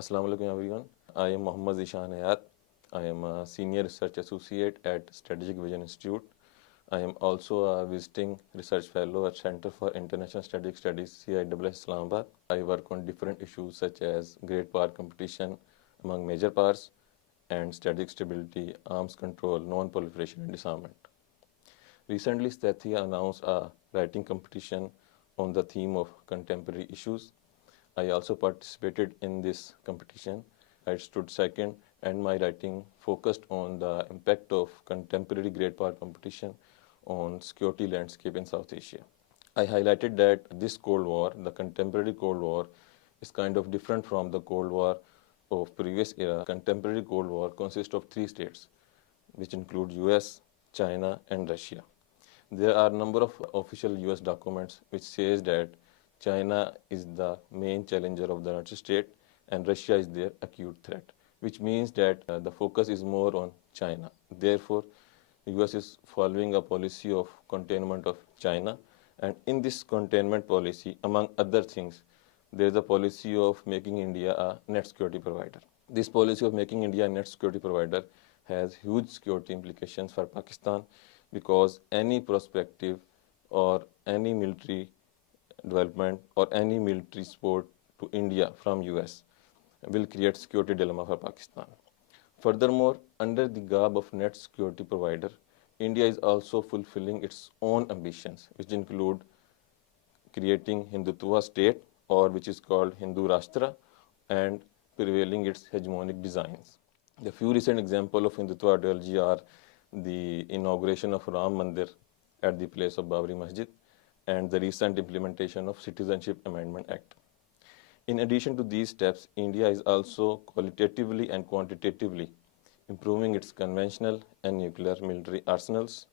Assalamu alaikum everyone. I am Mohammad Zishan Hayat. I am a senior research associate at Strategic Vision Institute. I am also a visiting research fellow at Center for International Strategic Studies, CISS Islamabad. I work on different issues such as great power competition among major powers and strategic stability, arms control, non-proliferation and disarmament. Recently, Stathia announced a writing competition on the theme of contemporary issues. I also participated in this competition. I stood second, and my writing focused on the impact of contemporary great power competition on security landscape in South Asia. I highlighted that this Cold War, the contemporary Cold War, is kind of different from the Cold War of previous era. Contemporary Cold War consists of three states, which include US, China, and Russia. There are a number of official US documents which says that China is the main challenger of the United States and Russia is their acute threat, which means that the focus is more on China. Therefore, the US is following a policy of containment of China, and in this containment policy, among other things, there is a policy of making India a net security provider. This policy of making India a net security provider has huge security implications for Pakistan because any prospective or any military development or any military support to India from US will create security dilemma for Pakistan. Furthermore, under the garb of net security provider, India is also fulfilling its own ambitions, which include creating Hindutva state, or which is called Hindu Rashtra, and prevailing its hegemonic designs. The few recent examples of Hindutva ideology are the inauguration of Ram Mandir at the place of Babri Masjid and the recent implementation of Citizenship Amendment Act. In addition to these steps, India is also qualitatively and quantitatively improving its conventional and nuclear military arsenals.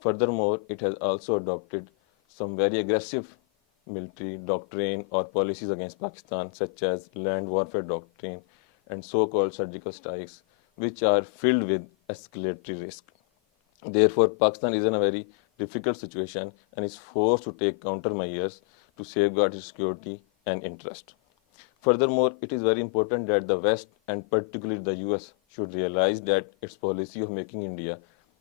Furthermore, it has also adopted some very aggressive military doctrine or policies against Pakistan, such as land warfare doctrine and so-called surgical strikes, which are filled with escalatory risk. Therefore, Pakistan is in a very difficult situation and is forced to take countermeasures to safeguard its security and interest. Furthermore, it is very important that the West and particularly the US should realize that its policy of making India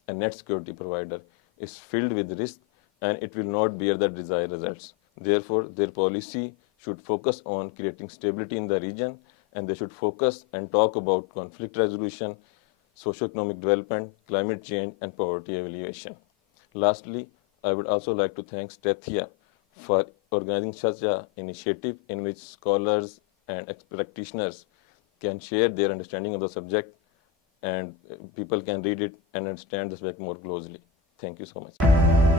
a net security provider is filled with risk and it will not bear the desired results. Therefore, their policy should focus on creating stability in the region, and they should focus and talk about conflict resolution, socio-economic development, climate change, and poverty alleviation. Lastly, I would also like to thank Stathia for organizing such an initiative in which scholars and practitioners can share their understanding of the subject and people can read it and understand the subject more closely. Thank you so much.